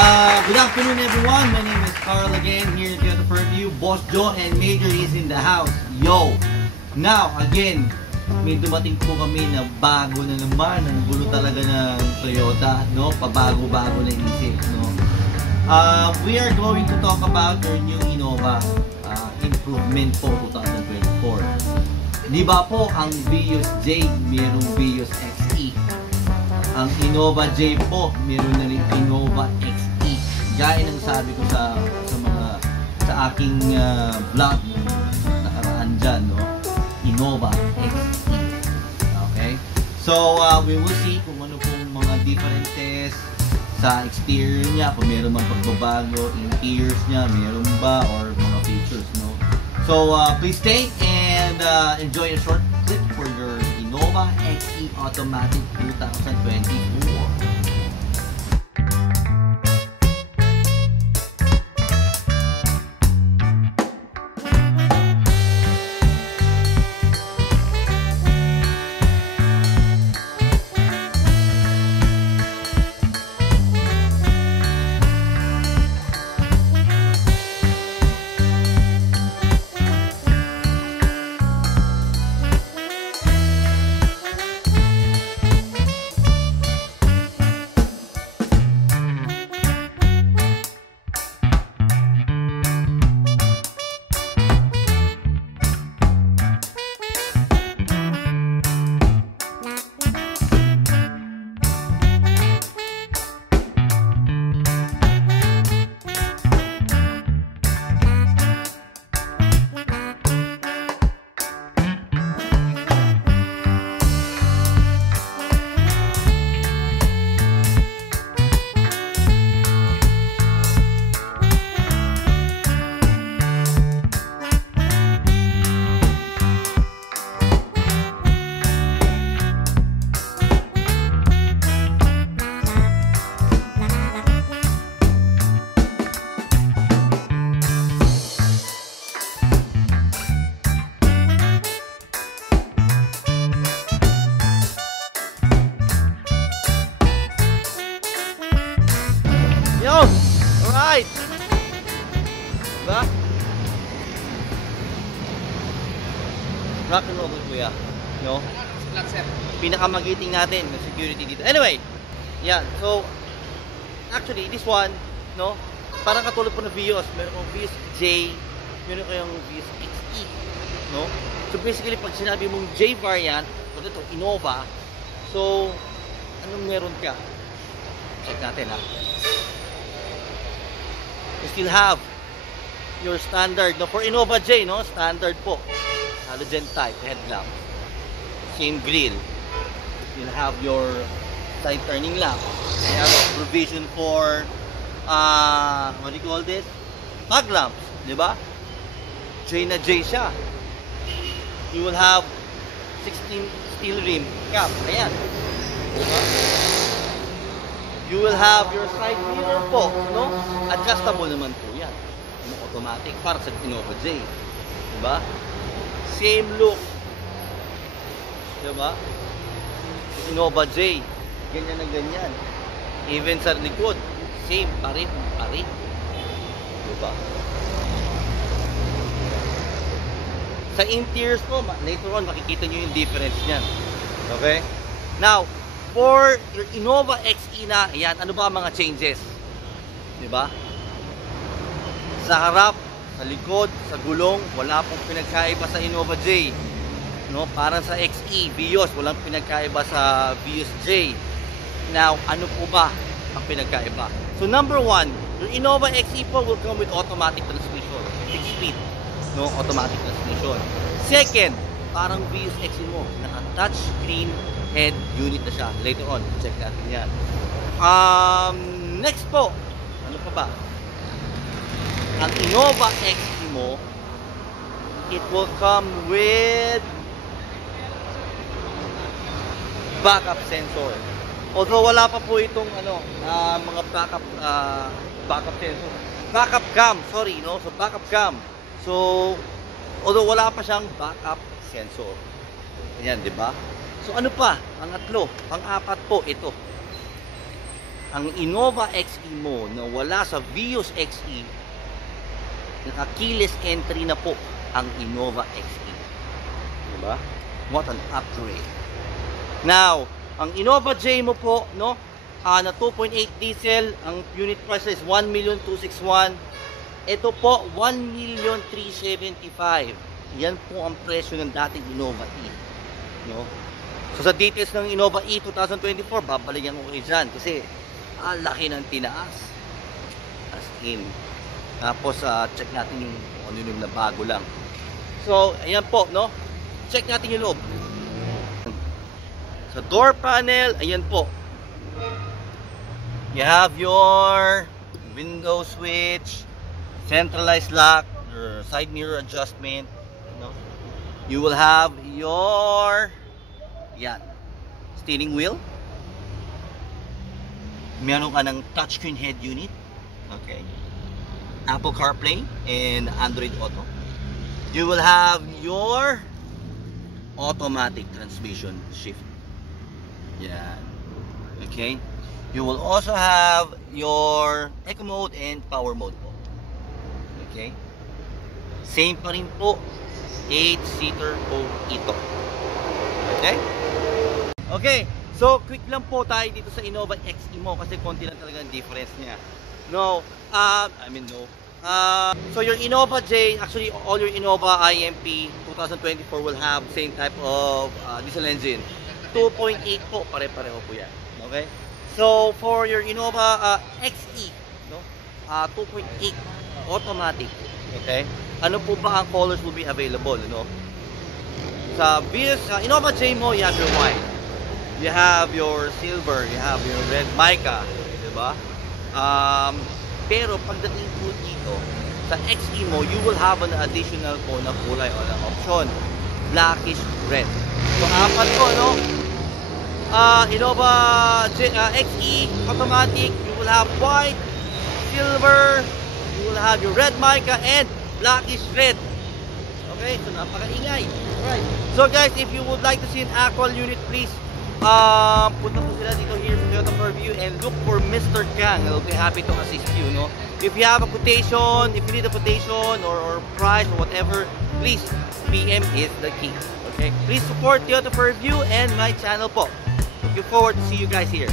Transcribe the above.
Good afternoon everyone, my name is Carl again, here to the Purview. Boss Joe and Major is in the house. Yo! Now, again, may dumating po kami na bago na naman. Ang gulo talaga ng Toyota, no? Pabago-bago na isip, no? We are going to talk about your new Innova improvement po 2024. Di ba po, ang Vios J, mayroong Vios XE. Ang Innova J po, mayroon na rin Innova XE. Gaya ng sabi ko sa aking vlog nakaraan dyan, no? Innova XE. Okay? So, we will see kung ano pong mga differences sa exterior niya, kung meron mang pagbabago, interiors niya, meron ba, or mga features, no? So, please stay and enjoy a short clip for your Innova XE Automatic 2024. Yo! Alright! Diba? Rock and roll kuya. No? Pinakamagiting natin ng security dito. Anyway! Yeah, so actually, this one, no? Parang katulad po ng Vios. Meron kong Vios J, meron kayong Vios XE. No? So basically, pag sinabi mong J variant, ito, Innova, so, anong meron ka? Check natin, ha? You still have your standard, no? For Innova J, no? Standard po. Halogen type headlamp. Same grill. You'll have your side turning lamp. You have provision for what do you call this? Fog lamps, di ba? J na J siya. You will have 16 steel rim cap. Ayan. Diba? You will have your side mirror po, no? Adjustable naman po yan. Automatic para sa Innova J. Diba? Same look. Diba? Innova J. Ganyan na ganyan. Even sa likod. Same. Pare. Diba? Sa interiors po, later on, makikita nyo yung difference niyan. Okay? Now, for your Innova XE na, ayan, ano ba ang mga changes? Diba? Sa harap, sa likod, sa gulong, wala pong pinagkaiba sa Innova J. No? Parang sa XE, Vios, walang pinagkaiba sa Vios J. Now, ano po ba ang pinagkaiba? So, number one, your Innova XE po will come with automatic transmission. 6-speed. No? Automatic transmission. Second, parang Vios XE mo, naka-touch screen head unit na siya. Later on, check natin yan. Next po, ano pa ba? Ang Innova XE mo, it will come with backup sensor. Although wala pa po itong mga backup sensor. Backup cam, sorry, no? So backup cam. So although wala pa siyang backup sensor. Ayan, 'di ba? So ano pa? Pangatlo, pang-apat po ito. ang Innova XE mo na wala sa Vios XE, naka-keyless entry na po ang Innova XE. Diba? What an upgrade. Now, ang Innova J mo po, no, na 2.8 diesel, ang unit price is 1,261,000. Ito po, 1,375,000. Yan po ang presyo ng dating Innova E. No? So sa details ng Innova E 2024, babalikan ko kayo dyan kasi laki ng tinaas. As in. Tapos check natin yung ano yung nabago lang. So, ayan po, no? Check natin yung loob. Sa door panel, ayan po. You have your window switch, centralized lock, your side mirror adjustment, no? You will have your steering wheel. Meron ka ng touchscreen head unit. Okay. Apple CarPlay and Android Auto. You will have your automatic transmission shift. Yan. Okay. You will also have your eco mode and power mode po. Okay. Same pa rin po. 8-seater po ito. Okay. Okay. So, quick lang po tayo dito sa Innova XE mo kasi konti lang talaga ang difference niya. No. So, your Innova J, actually all your Innova IMP 2024 will have same type of diesel engine. 2.8 po, pare-pareho po yan. Okay? So, for your Innova XE, no? 2.8 automatic. Okay? Ano po ba ang colors will be available, no? Sa Innova J mo, you have your white. You have your silver, you have your red mica, diba? Pero pagdating po dito, sa XE mo, you will have an additional po na kulay o na option, blackish red. So, apat po, no? Innova XE automatic, you will have white, silver, you will have your red mica, and blackish red. Okay, so napakaingay. Alright. So guys, if you would like to see an actual unit, please punta po sila dito here sa Toyota Fairview and look for Mr. Kang. I'll be happy to assist you, no? If you have a quotation, if you need a quotation or price or whatever, please, PM is the key. Okay? Please support Toyota Fairview and my channel po. Looking forward to see you guys here.